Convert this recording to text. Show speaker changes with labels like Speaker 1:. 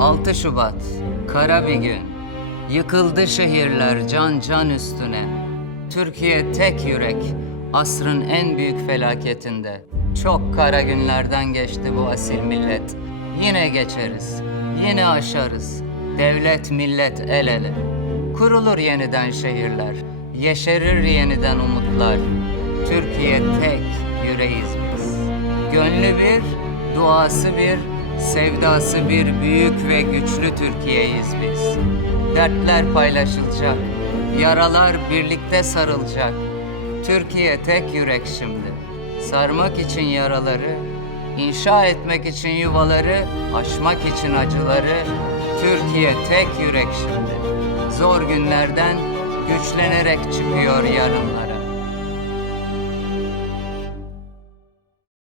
Speaker 1: 6 Şubat, kara bir gün. Yıkıldı şehirler can can üstüne. Türkiye tek yürek, asrın en büyük felaketinde. Çok kara günlerden geçti bu asil millet. Yine geçeriz, yine aşarız. Devlet millet el ele. Kurulur yeniden şehirler, yeşerir yeniden umutlar. Türkiye tek yüreğiz biz. Gönlü bir, duası bir, sevdası bir büyük ve güçlü Türkiye'yiz biz. Dertler paylaşılacak, yaralar birlikte sarılacak. Türkiye tek yürek şimdi. Sarmak için yaraları, inşa etmek için yuvaları, aşmak için acıları. Türkiye tek yürek şimdi. Zor günlerden güçlenerek çıkıyor yarınlara.